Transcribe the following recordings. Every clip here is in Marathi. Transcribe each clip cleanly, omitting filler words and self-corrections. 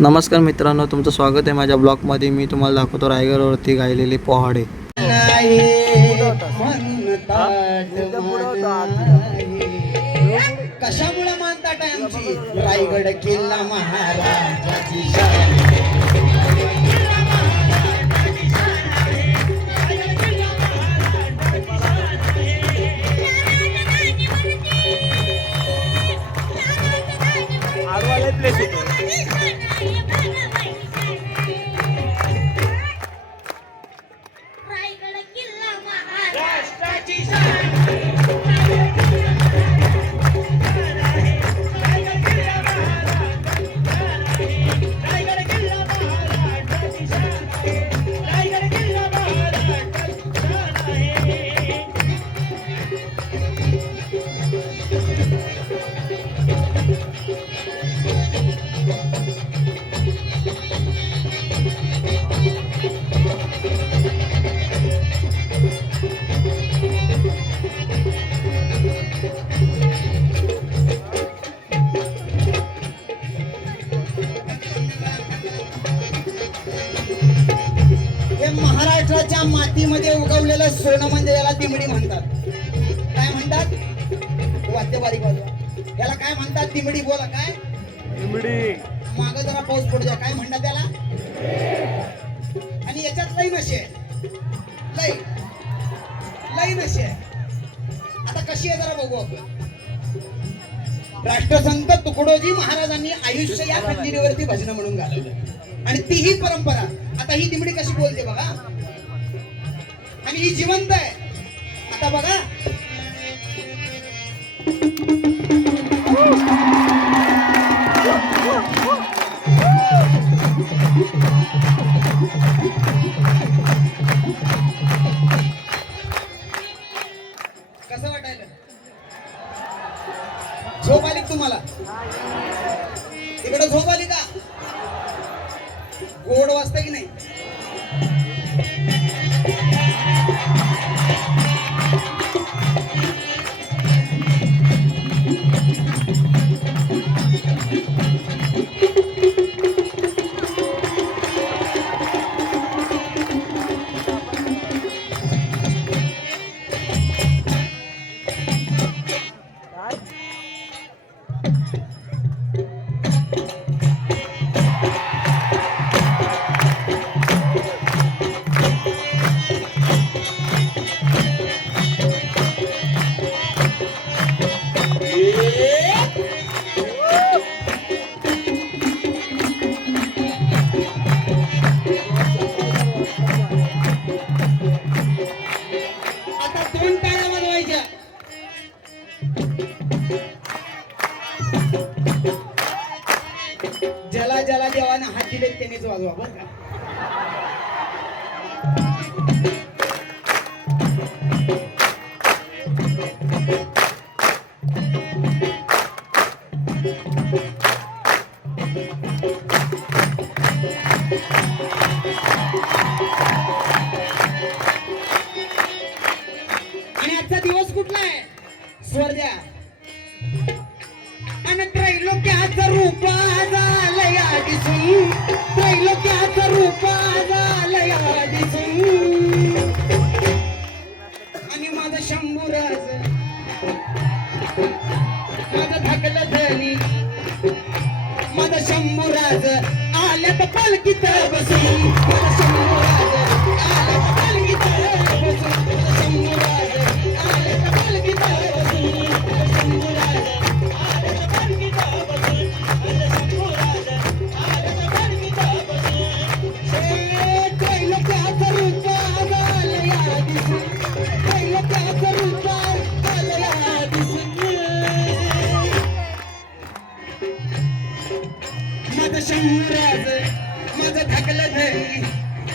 नमस्कार मित्रांनो, तुमचं स्वागत आहे माझ्या ब्लॉगमध्ये. मी तुम्हाला दाखवतो रायगडवरती गायलेले पोहाडे. कशामुळे मानतात आमची रायगड किल्ला महाराजाची महाराष्ट्राच्या मातीमध्ये उगवलेलं सोनं म्हणजे याला दिमडी म्हणतात. काय म्हणतात? वाद्य बारीक वाजवा. याला काय म्हणतात? दिमडी. बोला काय दिमडी. माग जरा पाऊस पडू द्या. काय म्हणतात त्याला? आणि याच्यात लई नशे आहे. लई नशे आहे. आता कशी आहे जरा बघू आपण. राष्ट्रसंत तुकडोजी महाराजांनी आयुष्य या खंजिरीवरती भजन म्हणून घालवलं आणि ती ही परंपरा. आता ही दिमडी कशी बोलते बघा, आणि ही जिवंत आहे. आता बघा, कसं वाटायला? झोप आली तुम्हाला? इकडे झोप आली का? गोड वाजतं की नाही? ज्याला ज्याला देवाने हात दिले त्यानेच वाजवा बरं का. आणि आजचा दिवस कुठला आहे? स्वर द्या. आणि त्रैलोक्याचं रूप झालया दिसून, त्रैलोक्याचं रूप झालया दिसून, आणि माझं शंभूराज, माझं धाकलं धनी, माझं शंभूराज आल्यात पालखीत बसून, माझं शंभूराज आल्यात पालखीत बसून, माझं शंभूराज आल्यात पालखीत बसून, शंभूराज शंभूराज माझं धाकलं धनी,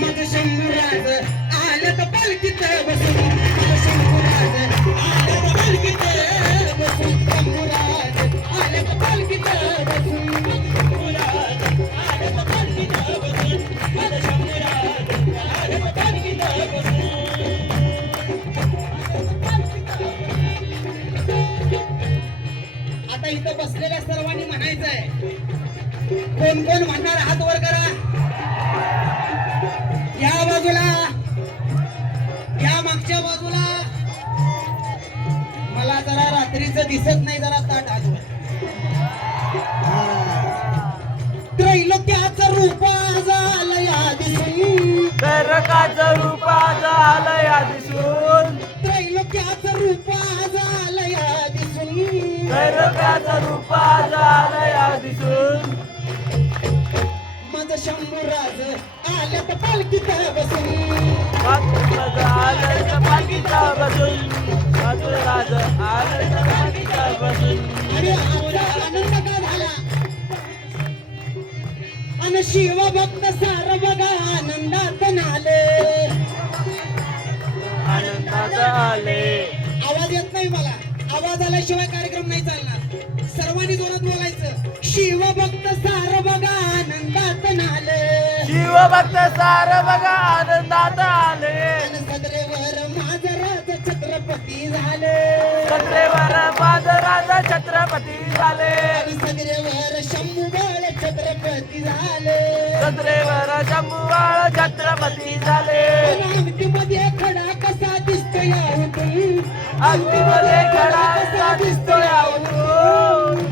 माझं शंभूराज आलं तर पालखीत बसून, माझं शंभूराज आलं तर पालखीत बसून, शंभूराज आलं तर पालखीत बसून, शंभूराज आलं तर पालखीत बसून, माझं शंभूराज आलं तर पालखीत बसून. आता इथं बसलेल्या सर्वांनी म्हणायचं आहे, कोण कोण कोण म्हणणार हात वर करा. या बाजूला, या मागच्या बाजूला. मला जरा रात्रीचं दिसत नाही, जरा ताट हात वर. त्रैलोक्याचं रूप झालं या दिसून, त्रैलोक्याचं रूप झालं या दिसून, त्रैलोक्याचं रूप झालं या दिसून, त्रैलोक्याचं रूप झालं या दिसून. माझं शंभूराज आल्यात पालखीत बसून, आलं पालखीचा बसून, राज आलं पालखीचा बसून. आणि आमचा आनंद का झाला. आणि शिवभक्त सार बघा आनंदात नाले, आनंदात आले. आवाज येत नाही मला, आवाज आल्याशिवाय कार्यक्रम नाही चालणार. सर्वांनी जोरात बोलायचं. शिवभक्त सार बघा आनंदात नाले, शिवभक्त सार बघा आनंदात आले. आणि सदरेवर माझा राज छत्रपती झाले, सत्रेवर बाजाराचा छत्रपती झाले, आणि सदरेवर शंभू बाळ छत्रपती झाले, सत्रेवर शंभूबाळ छत्रपती झाले. अंगठीमध्ये खडा कसा दिसतो या उठून, अंगठीमध्ये खडा कसा दिसतो या उठून.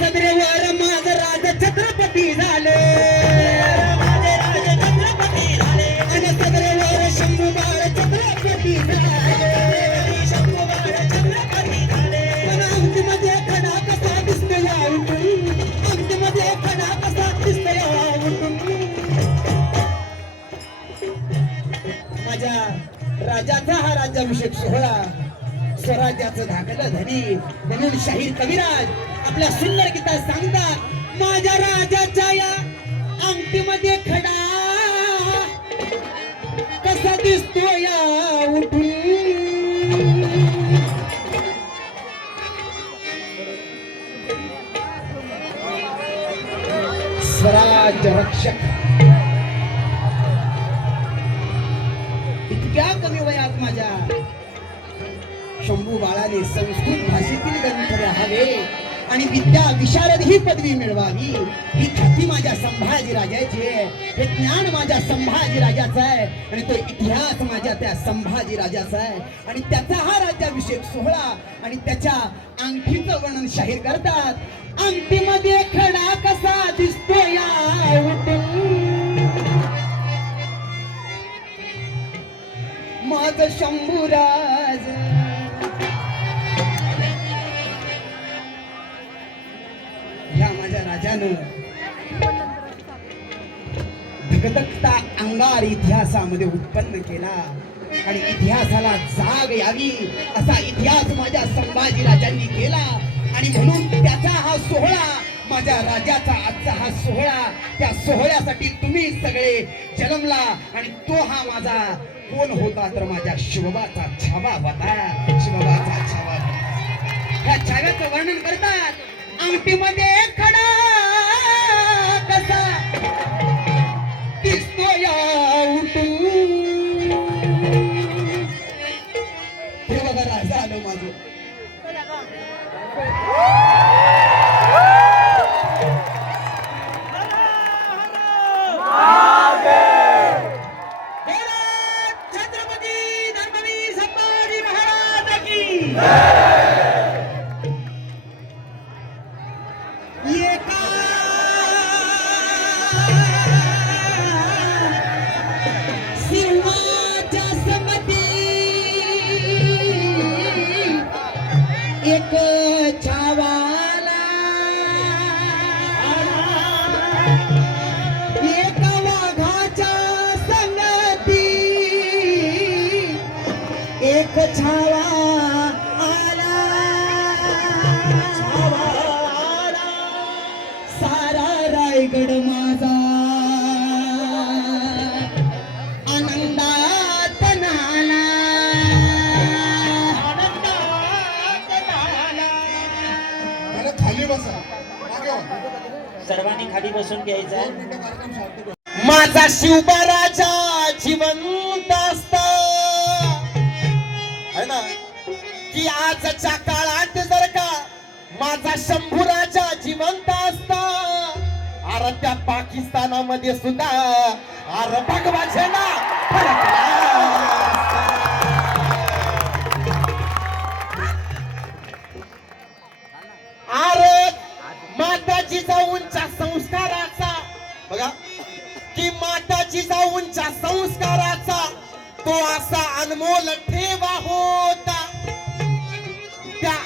सदरेवर माझा राज छत्रपती झाले, माझे राज छत्रपती झाले, आणि सदरेवर शंभू बाळ छत्रपती झाले, शंभू बाळ छत्रपती झाले. पण अंगठीमध्ये खडा कसा दिसतो या उठून, अंगठीमध्ये खडा कसा दिसतो या उठून. माझ्या राजाचा हा राज्याभिषेक सोहळा, स्वराज्याचं धाकलं धनी म्हणून शाहीर कविराज आपल्या सुंदर गीतात सांगतात. माझ्या राजाच्या या अंगठीमध्ये खडा कसा दिसतो या उठून. स्वराज्य रक्षक इतक्या कमी वयात माझ्या शंभू बाळाने संस्कृत भाषेतील ग्रंथ लिहावे आणि विद्या विशारद ही पदवी मिळवावी. ही ख्याती माझ्या संभाजी राजाची आहे, हे ज्ञान माझ्या संभाजी राजाचं आहे, आणि तो इतिहास माझ्या त्या संभाजी राजाचा आहे. आणि त्याचा हा राज्याभिषेक सोहळा आणि त्याच्या अंगठीचं वर्णन शाहीर करतात. अंगठीमध्ये खडा कसा दिसतो या उठून, माझं शंभूराज. ह्या माझ्या राजानं धगधगता अंगार इतिहासामध्ये उत्पन्न केला आणि इतिहासाला जाग यावी असा इतिहास माझ्या संभाजी राजांनी केला. आणि म्हणून त्याचा हा सोहळा, माझ्या राजाचा आजचा हा सोहळा, त्या सोहळ्यासाठी तुम्ही सगळे जन्मला. आणि तो हा माझा कोण होता तर माझ्या शिवबाचा छावा होता, शिवबाचा छावा. ह्या छाव्याचं वर्णन करतात. अंगठीमध्ये खडा कसा दिसतो या उठून. हे बघा राजा आलो माझं. छत्रपती धर्मवीर संभाजी महाराज की सिंहाच्या समती एक छावा आला सारा रायगड माझा आनंदात नाला अरे खाली बसा मागे व्हा. सर्वांनी खाली बसून घ्यायचं आहे. 2 मिनिटं कार्यक्रम संपतो. माझा शिवबा राजा जिवंत असता है ना की आजच्या काळात जर का माझा शंभू राजा जिवंत असता अरे त्या पाकिस्तानामध्ये सुद्धा अरे भगवा झेंडा फडकला असता. अरे माता जिजाऊंच्या संस्काराचा बघा की माता जिजाऊंच्या संस्काराचा तो असा अनमोल ठेवा होता. त्या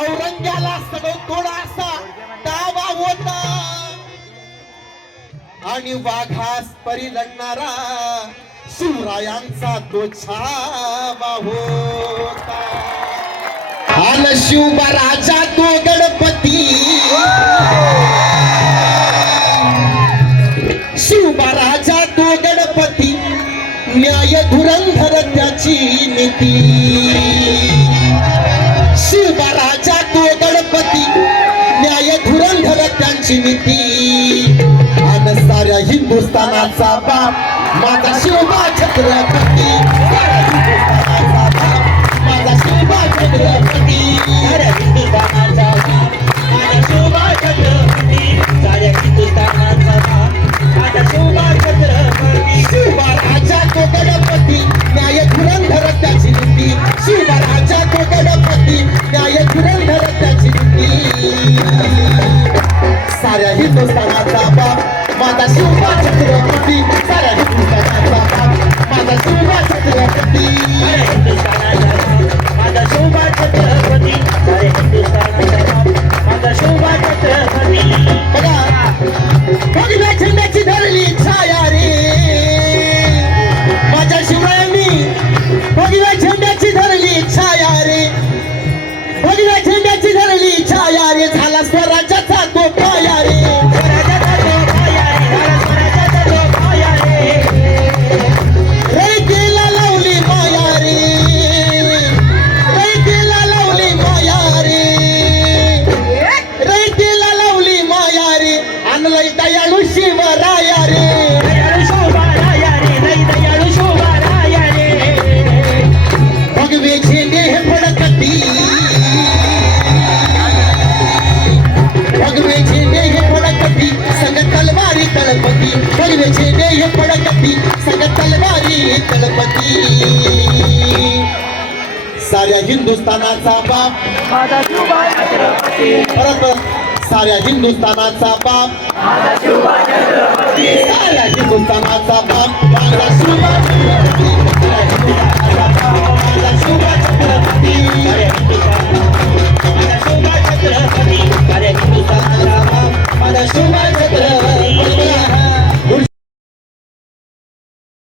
औरंग्याला सगळं थोडासा दावा होता आणि वाघास परी लढणारा शिवरायांचा तो छावा होता. आल शिवबा राजा तो गणपती शिवबा राजा तो गणपती न्याय धुरंधर त्याची नीती. शिवबा राजा तो गणपती न्याय धुरंधर त्यांची नीती. आणि साऱ्या हिंदुस्थानाचा बाप माझा शिवबा छत्रपती. साऱ्या हिंदुस्थानाचा बाप माझा शिवबा छत्रपती. साऱ्या हिंदुस्थानाचा बाप माझा शिवबा छत्रपती. साऱ्या हिंदुस्थानाचा बाप माझा शिवबा छत्रपती. शिवबा राजा तो गणपती न्याय धुरंधर त्याची नीती. शिवबा राजा तो गणपती न्याय धुरंधर त्याची नीती. साऱ्या हिंदुस्थानाचा बाप माझा शिवबा छत्रपती. साऱ्या हिंदुस्थानाचा बाप माझा शिवबा छत्रपती. साऱ्या हिंदुस्थानाचा बाप माझा शिवबा छत्रपती. साऱ्या हिंदुस्थानाचा बाप माझा शिवबा छत्रपती. बघा भगव्या झेंड्याची धरली छाया रे माझ्या शिवरायांनी. भगव्या झेंड्याची धरली छाया रे भगव्या झेंड्याची धरली छाया रे झाला स्वराज्याचा तो पाया रे. स्वराज्याचा तो पाया रे. झाला स्वराज्याचा तो पाया रे. रयतेला लावली माया रे रयतेला लावली माया रे रयतेला लावली माया रे आणलंय दयाळू शिवराया रे. दयाळू शोभाराया रे. लई दयाळू शोभाराया रे. भगवे झेंडे हे फडकती भगवे झेंडे हे फडकती संग तलवारी तळपती. भगवे झेंडे हे फडकती संग तलवारी तळपती. साऱ्या हिंदुस्थानाचा बाप माझा शिवबा छत्रपती. परत साऱ्या हिंदुस्थानाचा बाप माझा शिवबा छत्रपती. साऱ्या हिंदुस्थानाचा बाप माझा शिवबा